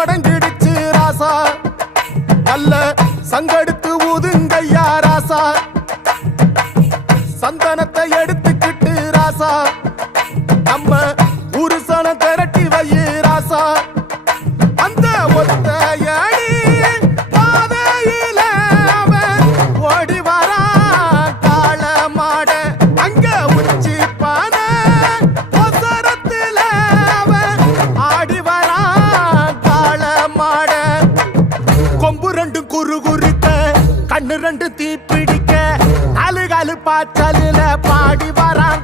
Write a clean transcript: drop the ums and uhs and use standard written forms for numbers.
தொடங்கிடுச்சு ராசா நல்ல சங்கெடுத்து ஊதுங்கய்யா ராசா சந்தனத்தை எடுத்துக்கிட்டு ராசா நம்ம புருஷன திரட்டி வையே ராசா அந்த ஒத்தையடி பாதையில அவன் ஓடி வரான் காள மாட அங்க உச்சி பானை ஒசரத்துல அவன் ஆடி வரான் காள மாட கொம்பு ரெண்டும் குறுகுறுக்க கண்ணு ரெண்டு தீப்பிடிக்க அழுகழு பாய்ச்சலில பாடி வரான்